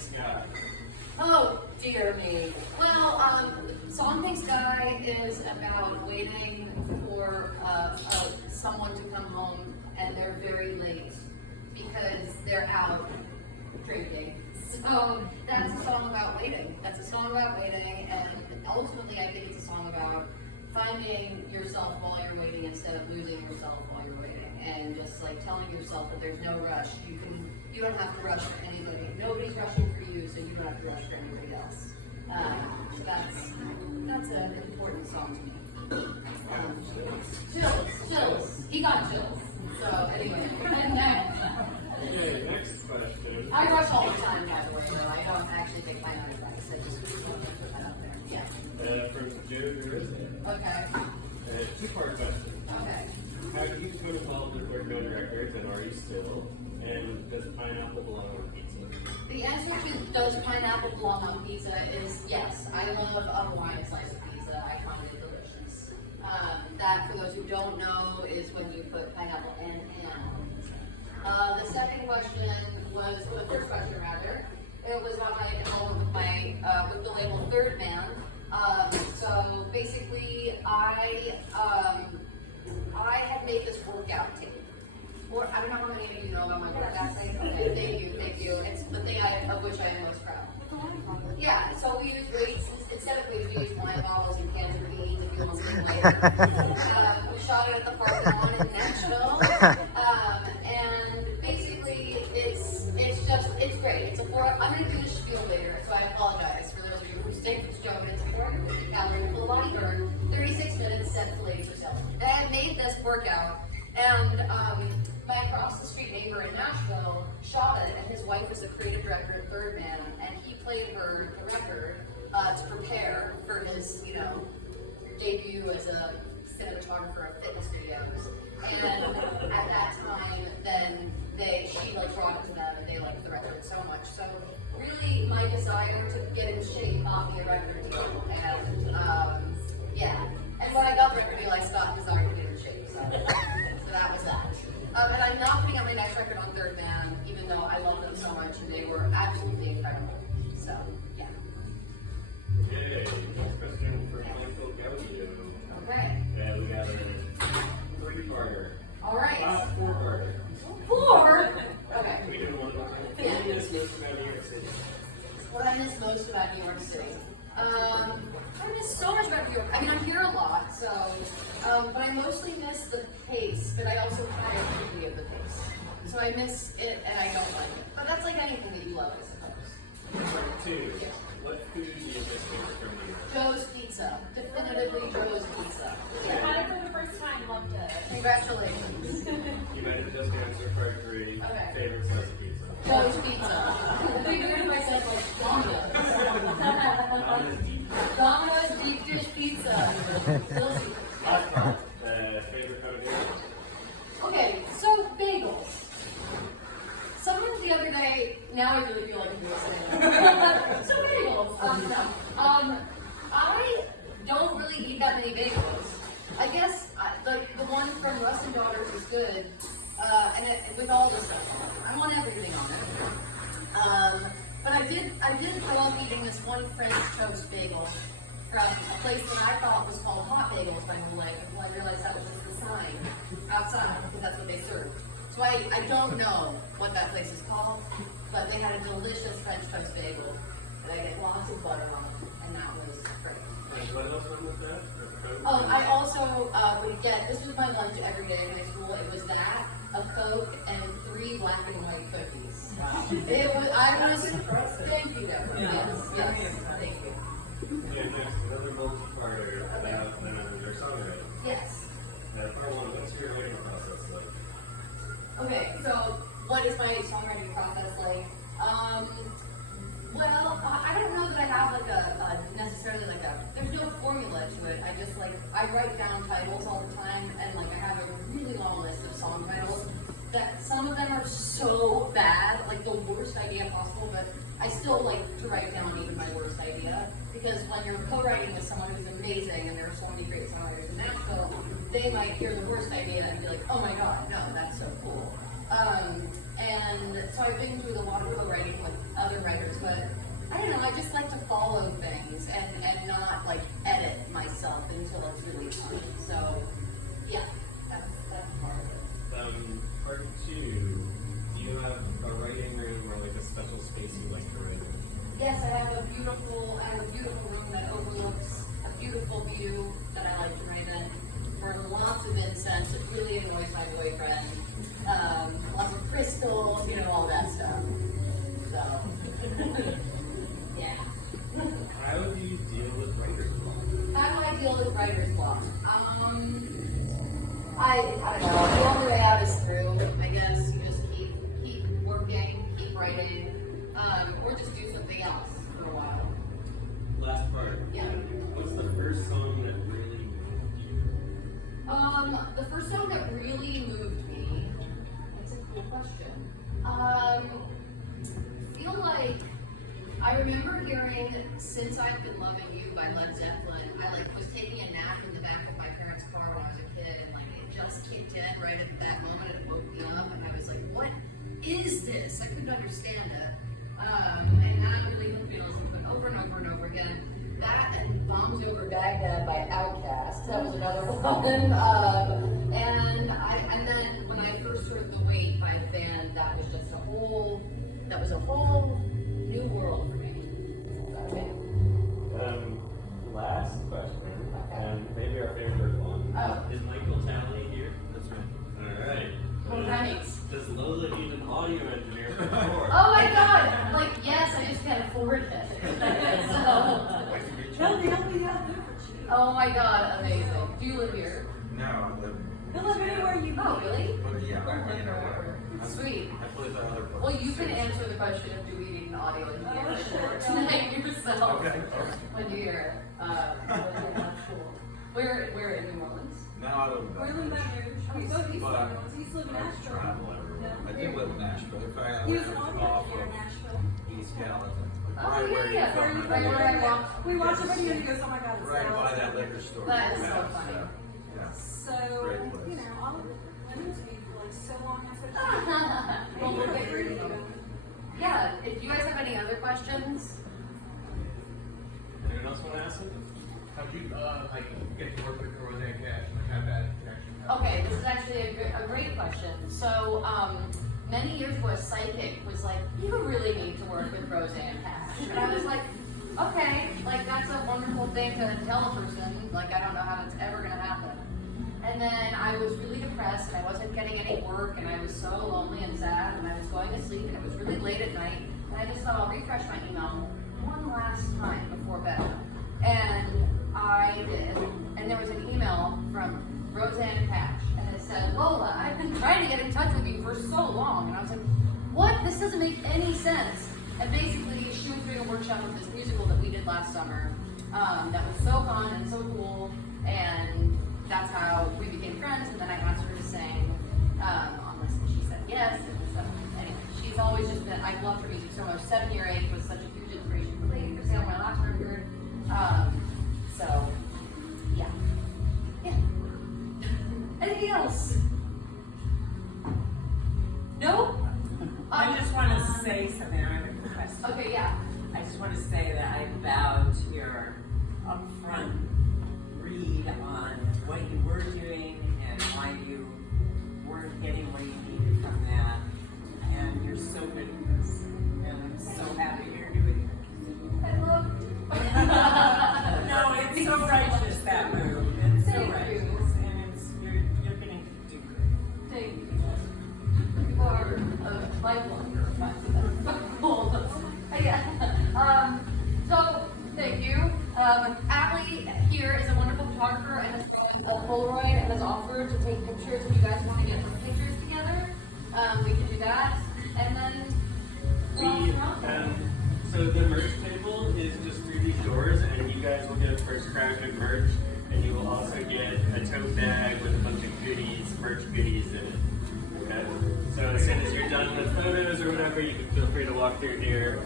Sky? Oh, dear me. Well, Song Thanks Sky is about waiting for someone to come home and they're very late because they're out drinking. So that's a song about waiting. That's a song about waiting, and ultimately I think it's a song about finding yourself while you're waiting instead of losing yourself while you're waiting, and just like telling yourself that there's no rush. You don't have to rush for anybody. Nobody's rushing for you, so you don't have to rush for anybody else. So that's an important song to me. Chills. He got chills. So anyway, Okay, next question. I rush all the time, by the way, though. I don't actually take my own advice. I just want to put that out there. Yeah. From June. Okay. Two-part question. Okay. How do you co-develop with Kirke records, and are you still? And does pineapple belong on pizza? The answer to does pineapple belong on pizza is yes. I love a Hawaiian slice of pizza. I find it delicious. That, for those who don't know, is when you put pineapple and ham on pizza. The second question was, well, the first question rather, it was how I involved with with the label Third Man. So basically, I had made this workout tape. Or, I don't know how many of you know about my workout tape. Okay, thank you. It's the thing of which I am most proud. Yeah, so we use weights, instead of weights, we use wine bottles and cans of beans if you want something later. We shot it at the parking lot in Nashville. And basically, it's great. I'm going to do the spiel later, so I apologize for those of you who stayed for the show. It's 450 calories, full body burn, 36 minutes, 7 fillets or so. And I made this workout, and my across the street neighbor in Nashville shot it, and his wife was a creative director at Third Man, and he played her the record to prepare for his, debut as a cinematographer of fitness videos. And at that time, then she brought it to them, and they liked the record so much. So really, my desire to get in shape got me a record deal, and yeah. And when I got the record deal, I stopped desiring to get in shape. So that was that. And I'm not putting out my next record on Third Man, even though I love them so much, and they were absolutely incredible. So yeah. Okay, question for Michael Gallagher. Okay. And we got a 3-parter. All right. 4-parter. 4. Okay. We did one more. What do you miss most about New York City? What I miss most about New York City. I miss so much about New York. I mean, I'm here a lot, so, but I mostly miss the pace, but I also kind of appreciate the pace. So I miss it, and I don't like it. But that's like anything that you love, I suppose. Number 2. Yeah. What food do you miss from New York? Joe's Pizza. Definitively Joe's Pizza. I had it for the first time, loved it. Congratulations. You might have just answered part 3. Okay. Favorite slice of pizza? Joe's Pizza. I'm figuring to myself like Domino's. Domino's deep dish pizza. Favorite kind of beer? Okay, so bagels. Someone the other day, now I really feel like I'm doing so bagels. No. I don't really eat that many bagels. I guess the one from Russ and Daughters is good, and with all this stuff, I want everything on it. But I did grow up eating this one French toast bagel from a place that I thought was called Hot Bagels by the way, until I realized that was just the sign outside, because that's what they served. So I don't know what that place is called, but they had a delicious French toast bagel that I get lots of butter on, and that was great. What else was that? I also would get, this was my lunch every day in high school, it was that, a Coke, and 3 black and white cookies. Wow. Thank you though. Yes, thank you. And next, another multi-parter about your songwriting. Yes. Part 1, what's your writing process like? Okay, so what is my songwriting process like? Well, I don't know that I have necessarily there's no formula to it. I write down titles all the time, and I have a really long list of song titles that some of them are so bad, like the worst idea possible, but I still like to write down even my worst idea, because when you're co-writing with someone who's amazing, and there are so many great songwriters in Nashville, they might hear the worst idea and be like, oh my god, no, that's so cool. And so I've been through the watercolor writing with other writers, but I don't know, I just like to follow things and not like edit myself until it's really fun. So yeah, that's part of it. Part two, do you have a writing room or like a special space you like to write in? Yes, I have a beautiful room that overlooks a beautiful view that I like to write in. Burn lots of incense. It really annoys my boyfriend. Lots of crystals, you know, all that stuff. So, yeah. How do you deal with writer's block? How do I deal with writer's block? I don't know. The only way out is through. I guess you just keep working, keep writing, or just do something else for a while. Last part. Yeah. What's the first song that really moved you? The first song that really moved me. That's a cool question. I feel like I remember hearing "Since I've Been Loving You" by Led Zeppelin. I was taking a nap in the back of my parents' car when I was a kid, and it just kicked in right at that moment. It woke me up, and I was like, "What is this?" I couldn't understand it. And that really hooked me. I was listening over and over and over again. That and "Bombs Over Baghdad" by Outkast. That was another one. And then when I first heard "The Weight" by the band, that was just a whole new world for me. Okay. Last question, and maybe our favorite one. Oh. Is Michael Talley here? That's right. All right. Well, thanks. Does Lola need an audio engineer for the tour? Oh my god! Yes, I just can't afford it. Oh my god, amazing. Do you live here? No, I live. He'll live anywhere you go. Oh, really? But yeah, whatever. Sweet. I live in other places. Well, you can answer the question of do we need an audio engineer tonight yourself. Okay. When you're here. Where in New Orleans? No, I live in We're in Baton Rouge. We both used to But live in He used to live in Nashville. travel everywhere. I Yeah. do live in Nashville. In fact, I He was live on off here in of Nashville. East Gallatin. Oh, Right where yeah. you're from. Right where I walk. We watched the video and he goes, oh my god, it's Right by Dallas. that liquor store. That is so Yeah, funny. Yeah. So, Great place. you know, all of it. I knew to be so long after Well, we'll get ready to go. Yeah, if you guys have any other questions? Anyone else want to ask something? How do you get to work with Roseanne Cash? Have that connection? Okay, this is actually a great question. So, many years ago, a psychic was like, "You really need to work with Roseanne Cash," and I was like, "Okay, that's a wonderful thing to tell a person. I don't know how it's ever gonna happen." And then I was really depressed, and I wasn't getting any work, and I was so lonely and sad, and I was going to sleep, and it was really late at night, and I just thought I'll refresh my email one last time before bed, and I did, and there was an email from Roseanne Cash, and it said, "Lola, I've been trying to get in touch with you for so long," and I was like, "What? This doesn't make any sense." And basically, she was doing a workshop with this musical that we did last summer, that was so fun and so cool, and that's how we became friends. And then I asked her to sing on this, and she said yes. And so, anyway, she's always just been, I've loved her music so much. 7 Year 8 was such a huge inspiration for me, for sale, my last record. So, yeah. Yeah. Anything else? No? I just want to say something. I have a question. Okay, yeah. I just want to say that I bowed to your upfront read on what you were doing and why you weren't getting what you needed from that. And you're so good at this. And I'm so happy you're doing it. I love No, it's so righteous, that move. It's so Thank you. righteous. And you're going to do great. Thank you. You are a lifelong hero. Cool. Yeah. So, thank you. Allie here is a wonderful photographer and has brought a Polaroid and has offered to take pictures if you guys want to get some pictures together. We can do that. And then, So the merch table is just through these doors, and you guys will get first crack at merch, and you will also get a tote bag with a bunch of goodies, merch goodies in it. Okay? So as soon as you're done with photos or whatever, you can feel free to walk through here,